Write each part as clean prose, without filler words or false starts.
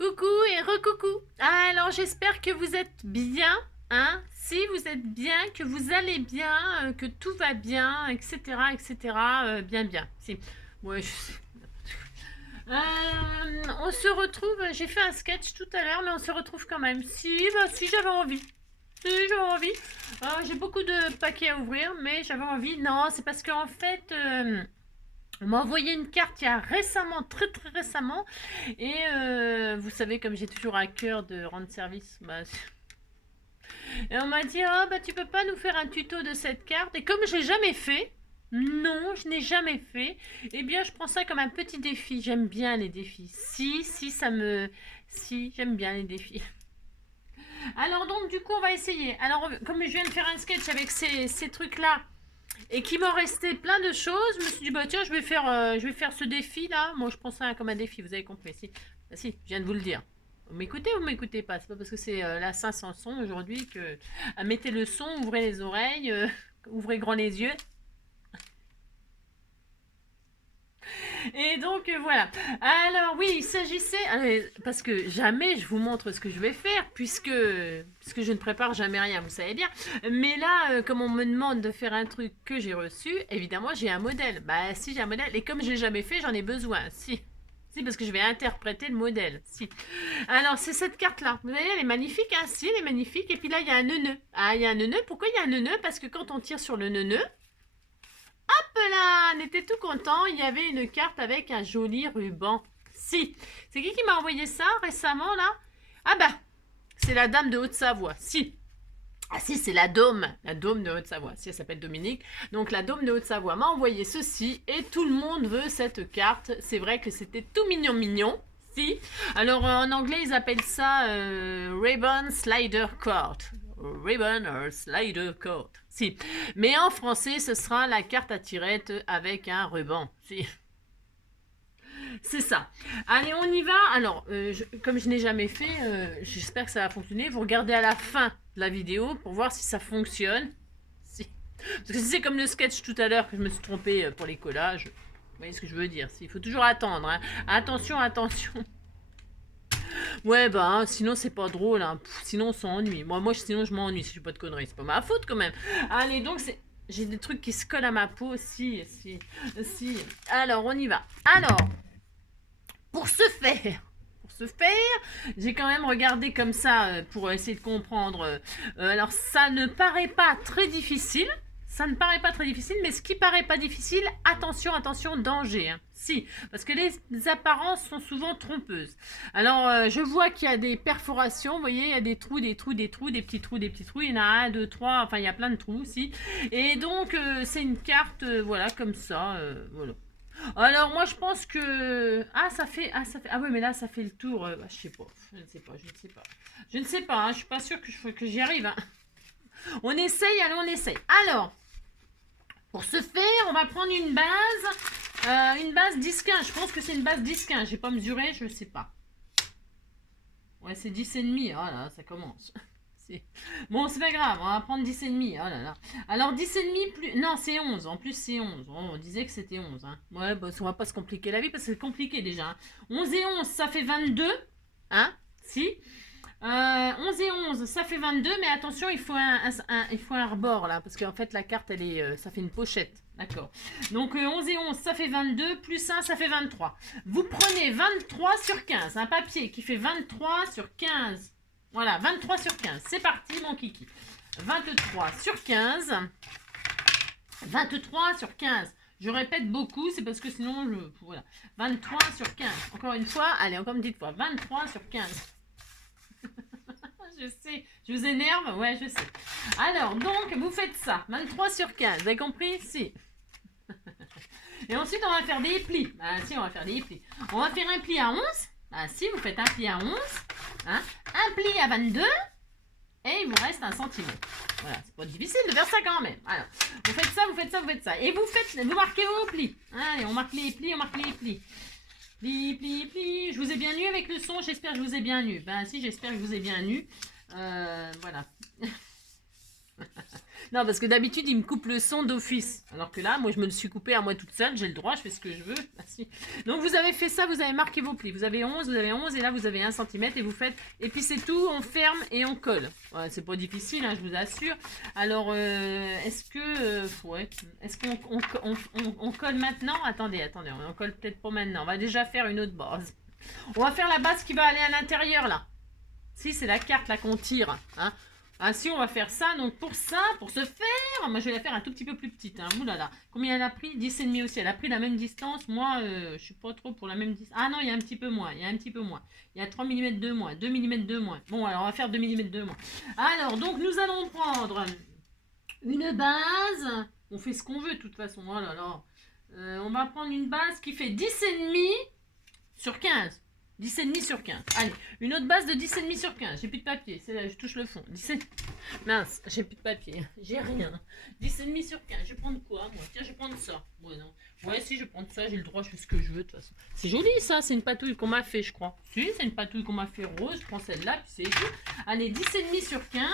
Coucou et recoucou. Alors j'espère que vous êtes bien, hein. Si vous êtes bien, que vous allez bien, que tout va bien, etc., etc. Bien, bien. Si. Ouais, je sais. On se retrouve. J'ai fait un sketch tout à l'heure, mais on se retrouve quand même. Si, bah si j'avais envie. Si j'avais envie. J'ai beaucoup de paquets à ouvrir, mais j'avais envie. Non, c'est parce qu'en fait. On m'a envoyé une carte il y a récemment, très très récemment, et vous savez comme j'ai toujours à cœur de rendre service, et on m'a dit oh bah tu peux pas nous faire un tuto de cette carte, et comme j'ai jamais fait, non je n'ai jamais fait, eh bien je prends ça comme un petit défi. J'aime bien les défis. Si j'aime bien les défis. Alors donc du coup on va essayer. Alors comme je viens de faire un sketch avec ces trucs là et qu'il m'en restait plein de choses, je me suis dit bah tiens je vais faire ce défi là. Moi je prends ça comme un défi, vous avez compris. Si, bah, si, je viens de vous le dire. Vous m'écoutez ou vous m'écoutez pas? C'est pas parce que c'est la 500 son aujourd'hui que mettez le son, ouvrez les oreilles, ouvrez grand les yeux. Et donc voilà. Alors oui, il s'agissait, parce que jamais je vous montre ce que je vais faire, puisque je ne prépare jamais rien, vous savez bien. Mais là, comme on me demande de faire un truc que j'ai reçu, évidemment j'ai un modèle. Bah si j'ai un modèle, et comme je l'ai jamais fait, j'en ai besoin. Si. Si, parce que je vais interpréter le modèle. Si. Alors, c'est cette carte-là. Vous voyez, elle est magnifique, hein? Si, elle est magnifique. Et puis là, il y a un neuneu. Ah, il y a un neuneu. Pourquoi il y a un neuneu? Parce que quand on tire sur le neuneu, là, on était tout content. Il y avait une carte avec un joli ruban. Si. C'est qui m'a envoyé ça récemment, là? Ah bah, c'est la dame de Haute-Savoie. Si. Ah si, c'est la Dôme de Haute-Savoie. Si, elle s'appelle Dominique. Donc la Dôme de Haute-Savoie m'a envoyé ceci et tout le monde veut cette carte. C'est vrai que c'était tout mignon mignon. Si. Alors en anglais, ils appellent ça Ribbon Slider Court. Ribbon or Slider Court. Si. Mais en français, ce sera la carte à tirette avec un ruban. Si. C'est ça. Allez, on y va. Alors, comme je n'ai jamais fait, j'espère que ça va fonctionner. Vous regardez à la fin de la vidéo pour voir si ça fonctionne. Si. Parce que si c'est comme le sketch tout à l'heure que je me suis trompée pour les collages, vous voyez ce que je veux dire. Il faut toujours attendre. Hein. Attention, attention. Ouais, bah, hein, sinon c'est pas drôle. Hein. Sinon on s'ennuie. Sinon je m'ennuie si je fais pas de conneries. C'est pas ma faute quand même. Allez, donc c'est. J'ai des trucs qui se collent à ma peau. Si. Alors, on y va. Alors, pour ce faire, j'ai quand même regardé comme ça pour essayer de comprendre. Alors, ça ne paraît pas très difficile. Ça ne paraît pas très difficile, mais ce qui paraît pas difficile, attention, attention, danger. Hein. Si, parce que les apparences sont souvent trompeuses. Alors, je vois qu'il y a des perforations, vous voyez, il y a des trous, des petits trous, des petits trous. Il y en a un, deux, trois, enfin, il y a plein de trous aussi. Et donc, c'est une carte, voilà, comme ça, voilà. Alors moi je pense que ah oui mais là ça fait le tour je sais pas je ne sais pas hein, je suis pas sûre que j'y arrive hein. On essaye, allez on essaye. Alors pour ce faire on va prendre une base 10-15. Je pense que c'est une base 10-15. J'ai pas mesuré, je sais pas. Ouais c'est 10 et demi. Oh là ça commence. Bon, c'est pas grave, on va prendre 10 et demi. Oh là là. Alors 10 et demi plus. Non, c'est 11. En plus, c'est 11. On disait que c'était 11. Hein. Ouais, bah, on va pas se compliquer la vie parce que c'est compliqué déjà. Hein. 11 et 11, ça fait 22. Hein? Si. 11 et 11, ça fait 22. Mais attention, il faut un rebord là. Parce qu'en fait, la carte, elle est, ça fait une pochette. D'accord. Donc 11 et 11, ça fait 22. Plus 1, ça fait 23. Vous prenez 23 sur 15. Un papier qui fait 23 sur 15. Voilà, 23 sur 15. C'est parti, mon kiki. 23 sur 15. 23 sur 15. Je répète beaucoup, c'est parce que sinon, voilà. 23 sur 15. Encore une fois, allez, encore une petite fois. 23 sur 15. Je sais, je vous énerve. Ouais, je sais. Alors, donc, vous faites ça. 23 sur 15. Vous avez compris? Si. Et ensuite, on va faire des plis. Ah, si, on va faire des plis. On va faire un pli à 11. Ah, si, vous faites un pli à 11. Hein, un pli à 22 et il vous reste 1 centimètre. Voilà, c'est pas difficile de faire ça quand même. Alors, vous faites ça, vous faites ça, vous faites ça. Et vous marquez au pli. Allez, on marque les plis, on marque les plis. Pli, pli, pli. Je vous ai bien eu avec le son, j'espère que je vous ai bien eu. Ben si, j'espère que je vous ai bien eu. Voilà. Non, parce que d'habitude, il me coupe le son d'office. Alors que là, moi, je me le suis coupé à moi toute seule. J'ai le droit, je fais ce que je veux. Merci. Donc, vous avez fait ça, vous avez marqué vos plis. Vous avez 11, et là, vous avez 1 cm et vous faites... Et puis, c'est tout, on ferme et on colle. Ouais, c'est pas difficile, hein, je vous assure. Alors, est-ce que... ouais. Est-ce qu'on colle maintenant? Attendez, on colle peut-être pas maintenant. On va déjà faire une autre base. On va faire la base qui va aller à l'intérieur, là. Si, c'est la carte, là, qu'on tire. Hein. Ah si, on va faire ça. Donc pour ça, pour se faire, moi je vais la faire un tout petit peu plus petite. Hein. Oulala. Combien elle a pris? 10,5 aussi. Elle a pris la même distance. Moi, je suis pas trop pour la même distance. Ah non, il y a un petit peu moins. Il y a 3 mm de moins. 2 mm de moins. Bon, alors on va faire 2 mm de moins. Alors, donc nous allons prendre une base. On fait ce qu'on veut de toute façon. Oh là là. On va prendre une base qui fait 10,5 sur 15. 10,5 sur 15. Allez, une autre base de 10,5 sur 15. J'ai plus de papier. C'est là, je touche le fond. 17... Mince, j'ai plus de papier. J'ai rien. 10,5 sur 15. Je vais prendre quoi, moi? Tiens, je vais prendre ça. Ouais, non. Ouais, si, je vais prendre ça. J'ai le droit, je fais ce que je veux, de toute façon. C'est joli, ça. C'est une patouille qu'on m'a fait, je crois. Si, c'est une patouille qu'on m'a fait rose. Je prends celle-là, puis c'est tout. Allez, 10,5 sur 15.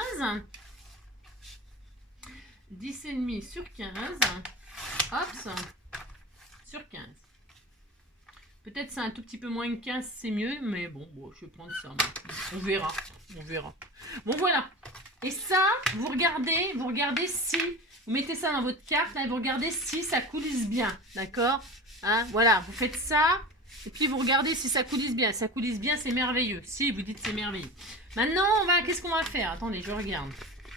10,5 sur 15. Hop, sur 15. Peut-être c'est un tout petit peu moins que 15, c'est mieux, mais bon, je vais prendre ça. On verra, on verra. Bon, voilà. Et ça, vous regardez si, vous mettez ça dans votre carte, là, et vous regardez si ça coulisse bien, d'accord? Hein, voilà, vous faites ça, et puis vous regardez si ça coulisse bien. Ça coulisse bien, c'est merveilleux. Si, vous dites c'est merveilleux. Maintenant, qu'est-ce qu'on va faire? Attendez, je regarde.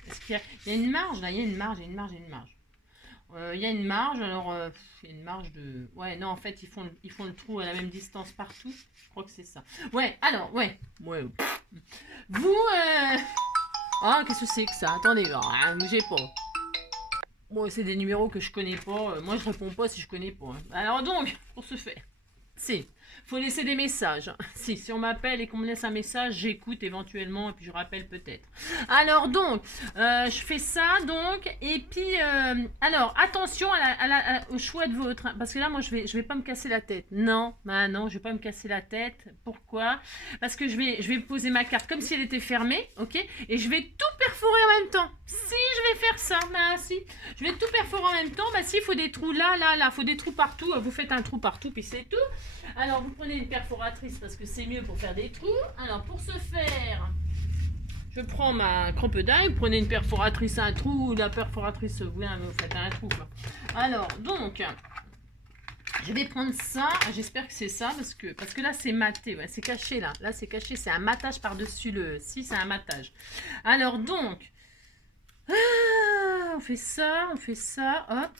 Est-ce qu'il y a une marge, là? Il y a une marge. Il y a une marge, alors il y a une marge de... Ouais, non, en fait, ils font le trou à la même distance partout. Je crois que c'est ça. Ouais, alors, ouais. Vous... Oh, qu'est-ce que c'est que ça? Attendez, j'ai pas. Bon, c'est des numéros que je connais pas. Moi, je réponds pas si je connais pas. Hein. Alors donc, pour ce faire, faut laisser des messages. Si on m'appelle et qu'on me laisse un message, j'écoute éventuellement et puis je rappelle peut-être. Alors donc, je fais ça donc et puis alors attention au choix de votre, parce que là moi je vais pas me casser la tête. Non, je vais pas me casser la tête. Pourquoi? Parce que je vais poser ma carte comme si elle était fermée, ok? Et je vais tout perforer en même temps. Si je vais faire ça, si je vais tout perforer en même temps, s'il faut des trous là, faut des trous partout. Vous faites un trou partout puis c'est tout. Alors, vous prenez une perforatrice parce que c'est mieux pour faire des trous. Alors, pour ce faire, je prends ma crocodile. Vous prenez une perforatrice, un trou. La perforatrice, vous faites un trou. Quoi. Alors, donc, je vais prendre ça. J'espère que c'est ça parce que là, c'est maté. Ouais, c'est caché là. Là, c'est caché. C'est un matage par-dessus le... Si, c'est un matage. Alors, donc... on fait ça,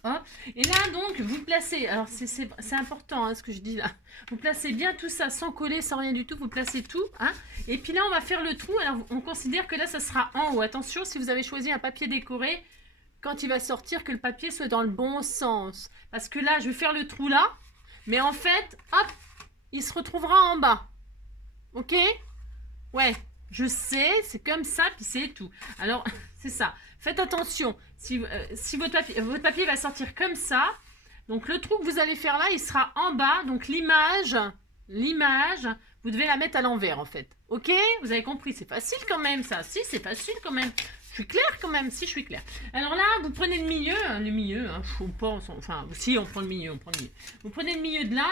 hop. Et là, donc, vous placez, alors c'est important hein, ce que je dis là. Vous placez bien tout ça sans coller, sans rien du tout. Vous placez tout. Hein, et puis là, on va faire le trou. Alors, on considère que là, ça sera en haut. Attention, si vous avez choisi un papier décoré, quand il va sortir, que le papier soit dans le bon sens. Parce que là, je vais faire le trou là. Mais en fait, hop, il se retrouvera en bas. Ok? Ouais, je sais, c'est comme ça, puis c'est tout. Alors, c'est ça. Faites attention, si votre papier va sortir comme ça, donc le trou que vous allez faire là, il sera en bas, donc l'image, vous devez la mettre à l'envers en fait. Ok? Vous avez compris, c'est facile quand même ça. Si, c'est facile quand même. Je suis claire quand même, si je suis claire. Alors là, vous prenez le milieu, hein, faut pas, enfin, si on prend le milieu, Vous prenez le milieu de là.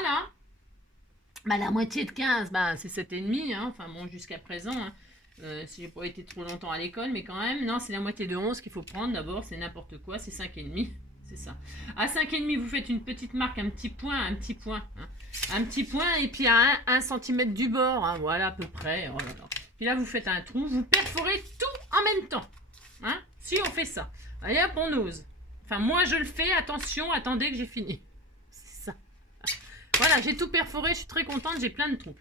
La moitié de 15, c'est 7,5, hein, enfin bon, jusqu'à présent, hein. Si j'ai pas été trop longtemps à l'école, mais quand même, non, c'est la moitié de 11 qu'il faut prendre. D'abord, c'est n'importe quoi, c'est 5,5, c'est ça. À 5,5, vous faites une petite marque, un petit point, hein. Un petit point, et puis à 1 cm du bord, hein, voilà, à peu près. Oh là là. Puis là, vous faites un trou, vous perforez tout en même temps. Hein, si on fait ça. Allez hop, on ose. Enfin, moi, je le fais, attention, attendez que j'ai fini. C'est ça. Voilà, j'ai tout perforé, je suis très contente, j'ai plein de trous.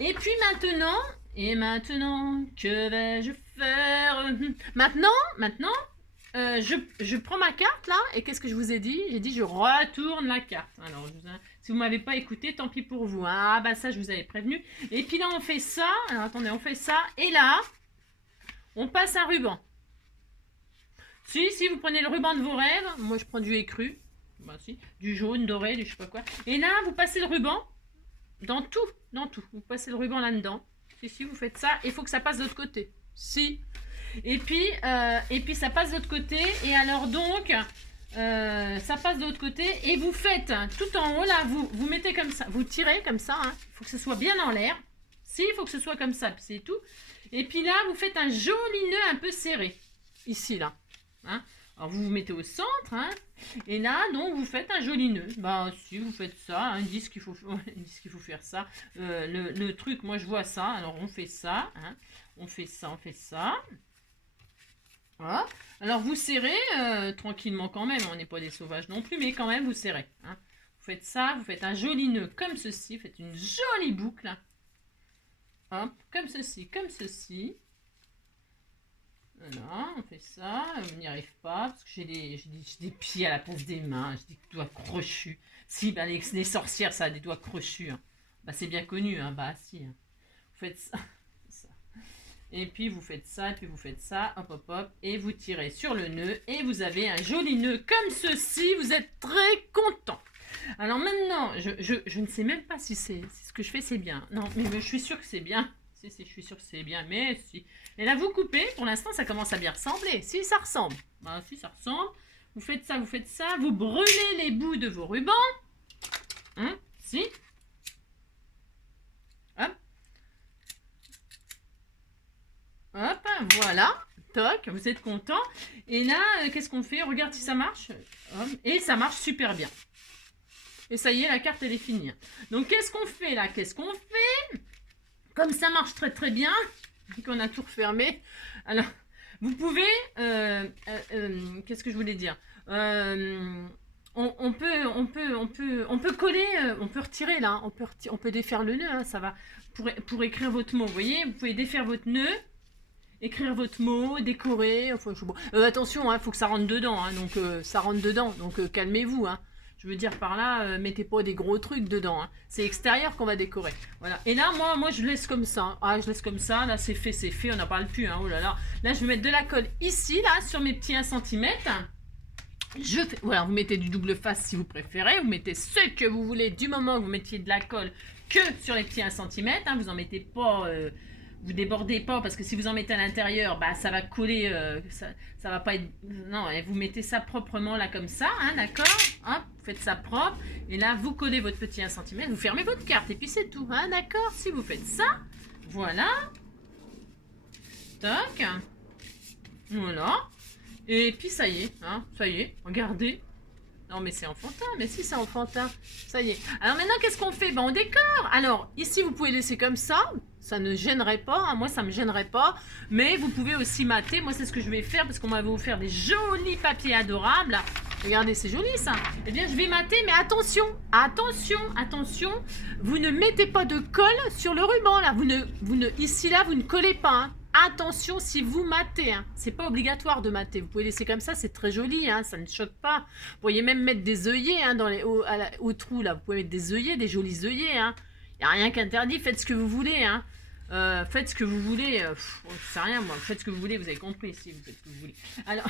Et puis maintenant, que vais-je faire? Maintenant, je prends ma carte là, et qu'est-ce que je vous ai dit? J'ai dit je retourne la carte. Alors, si vous m'avez pas écouté, tant pis pour vous. Ah, ça, je vous avais prévenu. Et puis là, on fait ça. Alors, attendez, on fait ça. Et là, on passe un ruban. Si vous prenez le ruban de vos rêves, moi, je prends du écru. Si, du jaune, doré, du je sais pas quoi. Et là, vous passez le ruban dans tout. Vous passez le ruban là-dedans. Si, vous faites ça. Il faut que ça passe de l'autre côté. Si. Et puis ça passe de l'autre côté. Et alors donc, ça passe de l'autre côté. Et vous faites tout en haut, là, vous mettez comme ça. Vous tirez comme ça. Hein. Il faut que ce soit bien en l'air. Si, il faut que ce soit comme ça. Puis c'est tout. Et puis là, vous faites un joli nœud un peu serré. Ici, là. Hein. Alors, vous vous mettez au centre. Hein. Et là, donc, vous faites un joli nœud. Bah, si, vous faites ça. Hein, ils disent qu'il faut faire ça. Le truc, moi, je vois ça. Alors, on fait ça. Hein. On fait ça, on fait ça. Voilà. Alors, vous serrez tranquillement quand même. On n'est pas des sauvages non plus, mais quand même, vous serrez. Hein. Vous faites ça. Vous faites un joli nœud comme ceci. Vous faites une jolie boucle. Hop, comme ceci, comme ceci. Voilà, on fait ça. On n'y arrive pas parce que j'ai des pieds à la place des mains. J'ai des doigts crochus. Si, bah, les sorcières, ça a des doigts crochus. Hein. Bah, c'est bien connu. Hein. Bah, si. Hein. Vous faites ça, ça. Et puis, vous faites ça. Et puis, vous faites ça. Hop, hop, hop. Et vous tirez sur le nœud. Et vous avez un joli nœud comme ceci. Vous êtes très content. Alors maintenant, je ne sais même pas si c'est ce que je fais, c'est bien. Non, mais je suis sûre que c'est bien. Si, je suis sûre que c'est bien, mais si. Et là, vous coupez. Pour l'instant, ça commence à bien ressembler. Si, ça ressemble. Bah, si, ça ressemble. Vous faites ça, vous faites ça. Vous brûlez les bouts de vos rubans. Hein, si. Hop. Hop, voilà. Toc, vous êtes content. Et là, qu'est-ce qu'on fait? Regarde si ça marche. Hop. Et ça marche super bien. Et ça y est, la carte, elle est finie. Donc, qu'est-ce qu'on fait là? Qu'est-ce qu'on fait? Comme ça marche très très bien, et qu'on a tout refermé. Alors, vous pouvez... qu'est-ce que je voulais dire? On peut coller, on peut retirer là. On peut défaire le nœud, hein, ça va. Pour écrire votre mot, vous voyez? Vous pouvez défaire votre nœud, écrire votre mot, décorer. Enfin, attention, il faut que ça rentre dedans. Hein, donc, ça rentre dedans. Donc, calmez-vous. Hein. Je veux dire par là, mettez pas des gros trucs dedans. Hein. C'est extérieur qu'on va décorer. Voilà. Et là, moi, je laisse comme ça. Ah, je laisse comme ça. Là, c'est fait. On n'en parle plus. Hein. Oh là là. Là, je vais mettre de la colle ici, là, sur mes petits 1 cm. Voilà, vous mettez du double face si vous préférez. Vous mettez ce que vous voulez du moment que vous mettiez de la colle que sur les petits 1 cm. Hein. Vous en mettez pas... vous débordez pas parce que si vous en mettez à l'intérieur, bah ça va coller, ça va pas être... Non, vous mettez ça proprement là comme ça, hein, d'accord? Hop, vous faites ça propre. Et là, vous collez votre petit 1 cm, vous fermez votre carte et puis c'est tout, hein, d'accord? Si vous faites ça, voilà. Toc. Voilà. Et puis ça y est, hein, ça y est, regardez. Non mais c'est enfantin, mais si c'est enfantin, ça y est. Alors maintenant qu'est-ce qu'on fait? Ben on décore. Alors ici vous pouvez laisser comme ça ne gênerait pas, hein. Moi ça me gênerait pas. Mais vous pouvez aussi mater, moi c'est ce que je vais faire parce qu'on va vous faire des jolis papiers adorables. Regardez c'est joli ça. Eh bien je vais mater, mais attention, attention, attention. Vous ne mettez pas de colle sur le ruban là, ici là vous ne collez pas, hein. Attention si vous matez, hein. C'est pas obligatoire de mater. Vous pouvez laisser comme ça, c'est très joli, hein. Ça ne choque pas. Vous pourriez même mettre des œillets hein, au trou là. Vous pouvez mettre des œillets, des jolis œillets. Hein. Il n'y a rien qu'interdit, faites ce que vous voulez. Hein. Faites ce que vous voulez. Je sais rien moi, faites ce que vous voulez, vous avez compris si vous faites ce que vous voulez. Alors,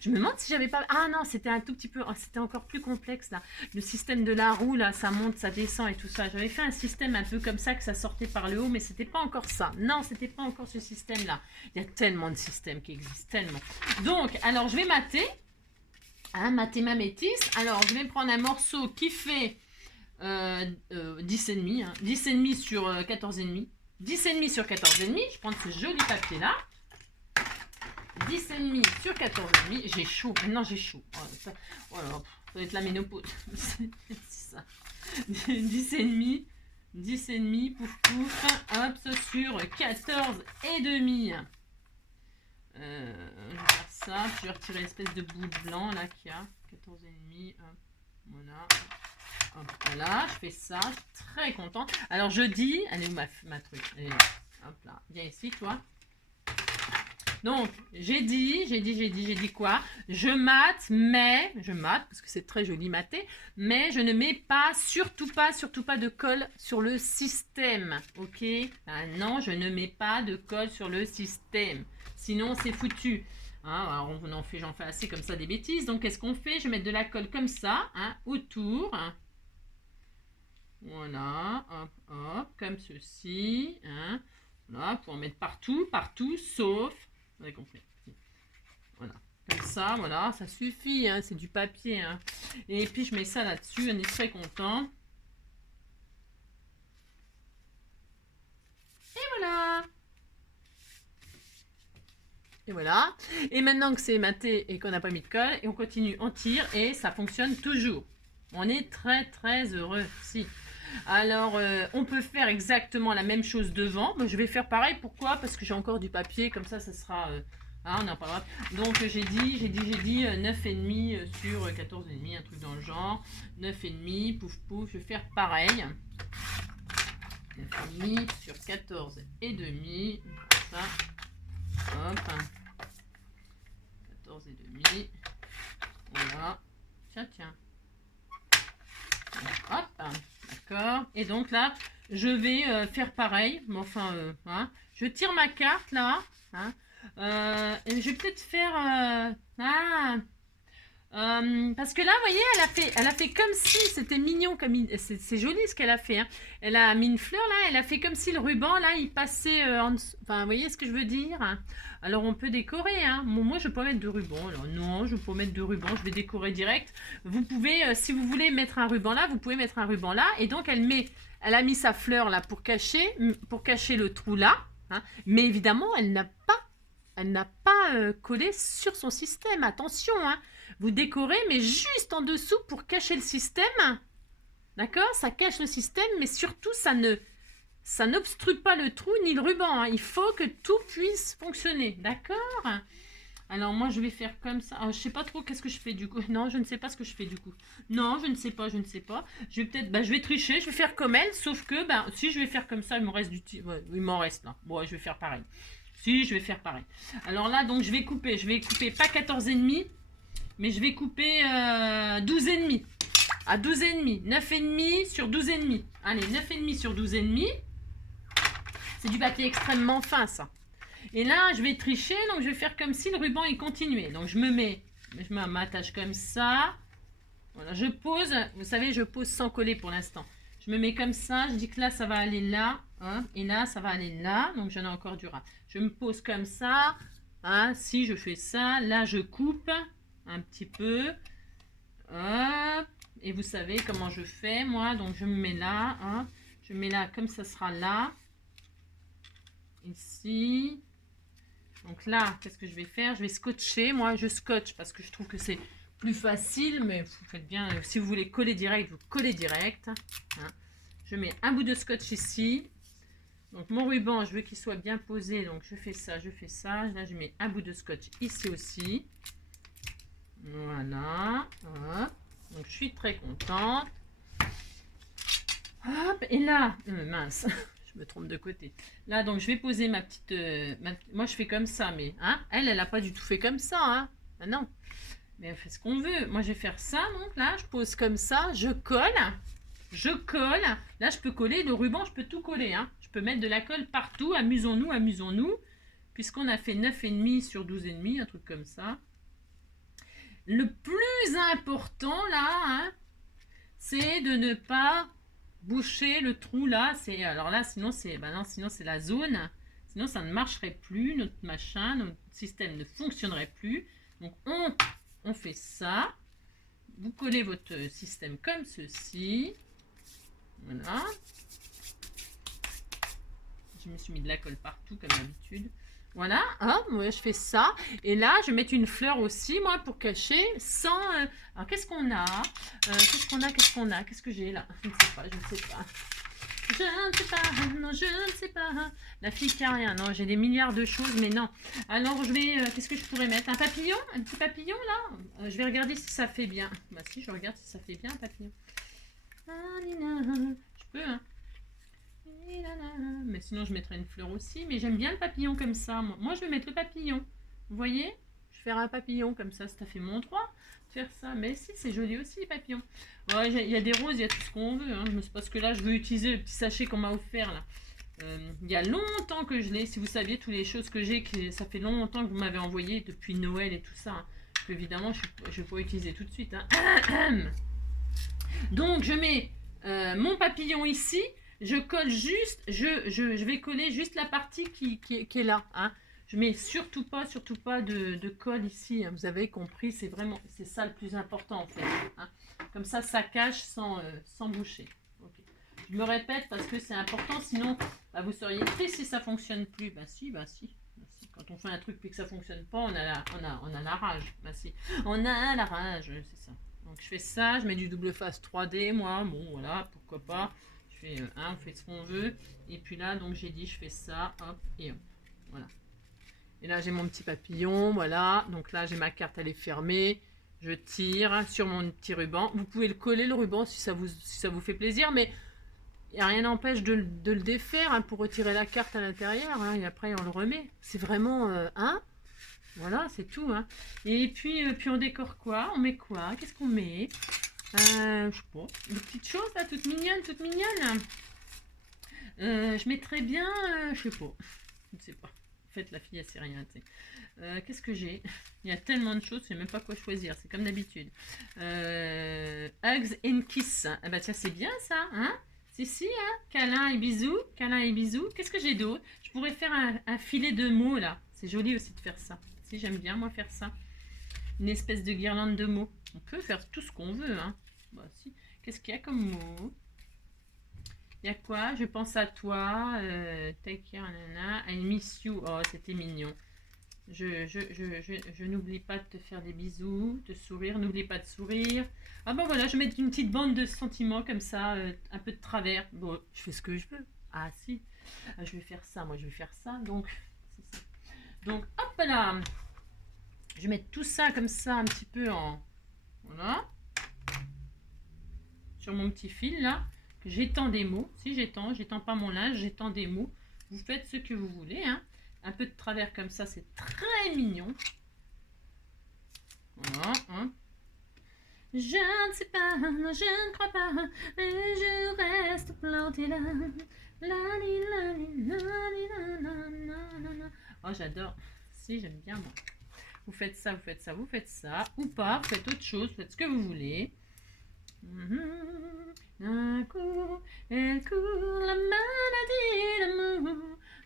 je me demande si j'avais pas... Ah non, c'était un tout petit peu... c'était encore plus complexe là. Le système de la roue là, ça monte, ça descend et tout ça. J'avais fait un système un peu comme ça, que ça sortait par le haut, mais c'était pas encore ça. Non, c'était pas encore ce système là. Il y a tellement de systèmes qui existent, tellement. Donc, alors je vais mater. Hein, mater ma métisse. Alors, je vais prendre un morceau qui fait 10,5. Hein, 10,5 sur 14,5. 10,5 sur 14,5. Je prends ce joli papier là. 10,5 sur 14,5. J'ai chaud. Maintenant, j'ai chaud. Oh, ça va être la ménopause. C'est ça. 10,5. 10,5. Pouf, pouf. Hop, sur 14,5. Je vais faire ça. Je vais retirer l'espèce de bout blanc là qu'il y a. 14,5. Voilà. Hop, voilà, je fais ça, je suis très contente. Alors je dis, elle est où ma truc? Elle est là. Hop là, viens ici toi. Donc j'ai dit quoi? Je mate parce que c'est très joli maté, mais je ne mets pas, surtout pas de colle sur le système, ok? Ah non, je ne mets pas de colle sur le système, sinon c'est foutu. Hein, alors j'en fais assez comme ça des bêtises. Donc qu'est-ce qu'on fait? Je vais mettre de la colle comme ça, hein, autour. Hein. Voilà, hop, hop, comme ceci. Hein. Voilà, pour en mettre partout, sauf Vous avez compris. Voilà. Comme ça, voilà, ça suffit, hein, c'est du papier. Hein. Et puis je mets ça là-dessus, on est très content. Et voilà. Et voilà. Et maintenant que c'est maté et qu'on n'a pas mis de colle, et on continue, on tire et ça fonctionne toujours. On est très très heureux. Si. Alors, on peut faire exactement la même chose devant. Mais je vais faire pareil. Pourquoi? Parce que j'ai encore du papier. Comme ça sera... on n'a pas le droit. Donc, j'ai dit 9,5 sur 14,5. Un truc dans le genre. 9,5. Pouf, pouf. Je vais faire pareil. 9,5 sur 14,5. Ça. Hop. 14,5. Voilà. Tiens. Hop. D'accord. Et donc là, je vais faire pareil. Mais enfin, hein. Je tire ma carte là. Hein. Et je vais peut-être faire... parce que là, vous voyez, elle a fait comme si... C'était mignon. C'est joli ce qu'elle a fait. Hein. Elle a mis une fleur là. Elle a fait comme si le ruban là, il passait en dessous. Enfin, vous voyez ce que je veux dire, hein. Alors, on peut décorer. Hein. Bon, moi, je ne vais pas mettre de ruban. Alors, non, je ne vais pas mettre de ruban. Je vais décorer direct. Vous pouvez, si vous voulez mettre un ruban là, vous pouvez mettre un ruban là. Et donc, elle a mis sa fleur là pour cacher le trou là. Hein. Mais évidemment, elle n'a pas collé sur son système. Attention, hein. Vous décorez, mais juste en dessous pour cacher le système. D'accord? Ça cache le système, mais surtout, ça n'obstrue pas le trou ni le ruban. Hein. Il faut que tout puisse fonctionner. D'accord? Alors, moi, je vais faire comme ça. Alors, je ne sais pas trop qu'est-ce que je fais du coup. Non, je ne sais pas ce que je fais du coup. Non, je ne sais pas. Je vais peut-être... je vais tricher. Je vais faire comme elle. Sauf que, si je vais faire comme ça, il me reste du... Ouais, il m'en reste là. Bon, je vais faire pareil. Si, je vais faire pareil. Alors là, donc, je vais couper. Je vais couper pas 14,5, mais je vais couper 12,5. À 12,5. 9,5 sur 12,5. Allez, 9,5 sur 12,5. C'est du papier extrêmement fin, ça. Et là, je vais tricher, donc je vais faire comme si le ruban, il continuait. Donc, je m'attache comme ça. Voilà, je pose. Vous savez, je pose sans coller pour l'instant. Je me mets comme ça. Je dis que là, ça va aller là. Hein, et là, ça va aller là. Donc, j'en ai encore du ras. Je me pose comme ça. Hein, si je fais ça, là, je coupe un petit peu. Hop. Et vous savez comment je fais, moi. Donc, je me mets là. Hein, je me mets là, comme ça sera là. Ici. Donc là, qu'est-ce que je vais faire? Je vais scotcher. Moi, je scotche parce que je trouve que c'est plus facile. Mais vous faites bien. Si vous voulez coller direct, vous collez direct. Hein. Je mets un bout de scotch ici. Donc, mon ruban, je veux qu'il soit bien posé. Donc, je fais ça, je fais ça. Là, je mets un bout de scotch ici aussi. Voilà. Hop. Donc, je suis très contente. Hop. Et là, mince. Je me trompe de côté. Là, donc, je vais poser ma petite... Moi, je fais comme ça, mais... Hein, elle n'a pas du tout fait comme ça. Hein. Ah, non. Mais elle fait ce qu'on veut. Moi, je vais faire ça. Donc, là, je pose comme ça. Je colle. Je colle. Là, je peux coller. Le ruban, je peux tout coller. Hein. Je peux mettre de la colle partout. Amusons-nous, amusons-nous. Puisqu'on a fait 9,5 sur 12,5. Un truc comme ça. Le plus important, là, hein, c'est de ne pas... boucher le trou là, alors là sinon c'est sinon c'est la zone, sinon ça ne marcherait plus, notre machin, notre système ne fonctionnerait plus. Donc on fait ça, vous collez votre système comme ceci, voilà. Je me suis mis de la colle partout comme d'habitude. Voilà, hein, moi je fais ça. Et là, je vais mettre une fleur aussi, moi, pour cacher sans... Alors, qu'est-ce qu'on a? Qu'est-ce que j'ai là? Je ne sais pas. Non, je ne sais pas. La fille qui a rien. Non, j'ai des milliards de choses, mais non. Alors, je vais... qu'est-ce que je pourrais mettre? Un papillon? Un petit papillon, là? Je vais regarder si ça fait bien. Bah si, je regarde si ça fait bien, un papillon. Je peux, hein. Mais sinon je mettrai une fleur aussi, mais j'aime bien le papillon comme ça. Moi je vais mettre le papillon, vous voyez, je vais faire un papillon comme ça fait mon droit de faire ça. Mais si, c'est joli aussi les papillons. Ouais, il y a des roses, il y a tout ce qu'on veut, hein. C'est parce que là je veux utiliser le petit sachet qu'on m'a offert là. Il y a longtemps que je l'ai. Si vous saviez toutes les choses que j'ai, ça fait longtemps que vous m'avez envoyé depuis Noël et tout ça, hein. Évidemment je ne vais pas utiliser tout de suite, hein. Donc je mets mon papillon ici. Je colle juste, je vais coller juste la partie qui est là. Hein. Je mets surtout pas de colle ici, hein. Vous avez compris, c'est ça le plus important en fait, hein. Comme ça cache sans boucher. Okay. Je me répète parce que c'est important, sinon bah, vous seriez triste si ça fonctionne plus. Bah si. Quand on fait un truc et que ça fonctionne pas, on a la rage. Bah si, on a la rage, c'est ça. Donc je fais ça, je mets du double face 3D, moi, bon voilà, pourquoi pas. Je fais on fait ce qu'on veut. Et puis là, donc j'ai dit, je fais ça, hop, et hop, voilà. Et là, j'ai mon petit papillon, voilà. Donc là, j'ai ma carte, elle est fermée. Je tire sur mon petit ruban. Vous pouvez le coller, le ruban, si ça vous fait plaisir, mais il n'y a rien n'empêche de le défaire, hein, pour retirer la carte à l'intérieur, hein, et après, on le remet. C'est vraiment, voilà, c'est tout, hein. Et puis on décore quoi? On met quoi? Qu'est-ce qu'on met? Je sais pas, des petites choses, là, toutes mignonnes. Je mettrais bien, je sais pas. Je ne sais pas. En fait, la fille, elle sait rien, tu sais. Qu'est-ce que j'ai? Il y a tellement de choses, je sais même pas quoi choisir. C'est comme d'habitude. Hugs and kiss. Ah bah tiens, c'est bien ça, hein? Si, hein? Câlin et bisous. Qu'est-ce que j'ai d'autre? Je pourrais faire un filet de mots, là. C'est joli aussi de faire ça. Si, j'aime bien, moi, faire ça. Une espèce de guirlande de mots. On peut faire tout ce qu'on veut, hein. Bah si. Qu'est-ce qu'il y a comme mots? Il y a quoi? Je pense à toi. Take care, nana. I miss you. Oh, c'était mignon. Je n'oublie pas de te faire des bisous, de sourire. N'oublie pas de sourire. Ah ben voilà, je vais mettre une petite bande de sentiments comme ça, un peu de travers. Bon, je fais ce que je veux. Ah si. Je vais faire ça. Moi, je vais faire ça. Donc, c'est ça. Donc, hop là. Je vais mettre tout ça comme ça, un petit peu en... Voilà. Sur mon petit fil, là. J'étends des mots. Si j'étends pas mon linge, j'étends des mots. Vous faites ce que vous voulez, hein. Un peu de travers comme ça, c'est très mignon. Voilà, hein. Je ne sais pas, je ne crois pas, mais je reste plantée là. Oh, j'adore. Si, j'aime bien, moi. Vous faites ça, ou pas, vous faites autre chose, faites ce que vous voulez. Un coup, elle court la maladie d'amour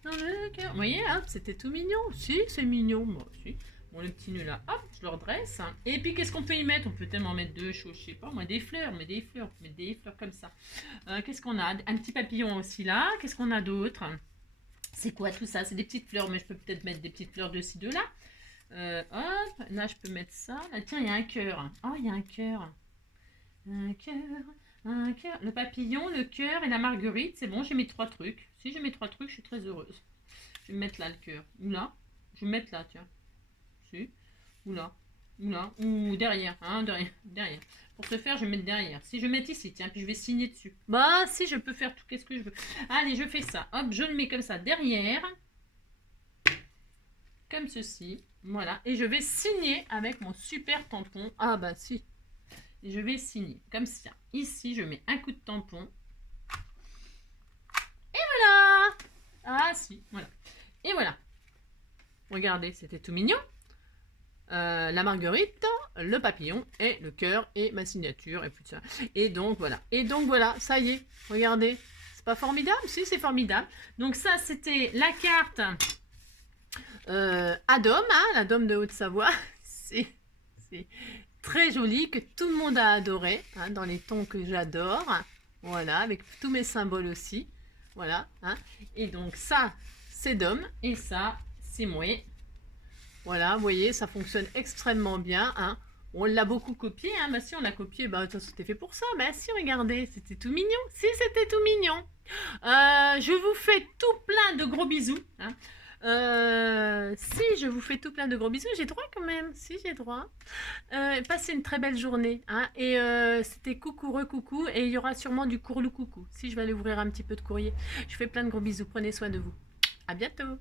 dans le cœur. Vous voyez, hop, c'était tout mignon. Si, c'est mignon, moi aussi. Bon, le petit nœud là, hop, je le redresse. Et puis, qu'est-ce qu'on peut y mettre? On peut tellement mettre deux choses, je sais pas, moi, des fleurs, mais des fleurs comme ça. Qu'est-ce qu'on a? Un petit papillon aussi là. Qu'est-ce qu'on a d'autre? C'est quoi tout ça? C'est des petites fleurs, mais je peux peut-être mettre des petites fleurs de ci, de là. Hop, là, je peux mettre ça. Là, tiens, il y a un cœur. Oh, il y a un cœur. Un cœur. Le papillon, le cœur et la marguerite. C'est bon, j'ai mis 3 trucs. Si j'ai mis 3 trucs, je suis très heureuse. Je vais mettre là le cœur. Ou là. Je vais mettre là, tiens. Si. Ou là. Ou derrière. Hein, derrière. Pour ce faire, je vais mettre derrière. Si je vais mettre ici, tiens, puis je vais signer dessus. Bah, si, je peux faire tout. Qu'est-ce que je veux? Allez, je fais ça. Hop, je le mets comme ça derrière. Comme ceci. Voilà. Et je vais signer avec mon super tampon. Ah, bah, si. Et je vais signer comme ça. Ici, je mets un coup de tampon. Et voilà! Ah si, voilà. Et voilà. Regardez, c'était tout mignon. La marguerite, le papillon et le cœur et ma signature et tout ça. Et donc voilà, ça y est. Regardez, c'est pas formidable? Si, c'est formidable. Donc ça, c'était la carte à Dôme, hein, la Dôme de Haute-Savoie. C'est très joli, que tout le monde a adoré, hein, dans les tons que j'adore. Voilà, avec tous mes symboles aussi. Voilà, hein. Et donc ça, c'est Dôme, et ça, c'est moi. Voilà, vous voyez, ça fonctionne extrêmement bien, hein. On l'a beaucoup copié, hein. Bah si, on l'a copié, bah c'était fait pour ça. Bah si, regardez, c'était tout mignon. Si, c'était tout mignon. Je vous fais tout plein de gros bisous, hein. Si, je vous fais tout plein de gros bisous. J'ai droit quand même. Si, j'ai droit. Passez une très belle journée, hein. Et c'était coucou, recoucou. Et il y aura sûrement du courlou coucou. Si, je vais aller ouvrir un petit peu de courrier. Je fais plein de gros bisous. Prenez soin de vous. À bientôt.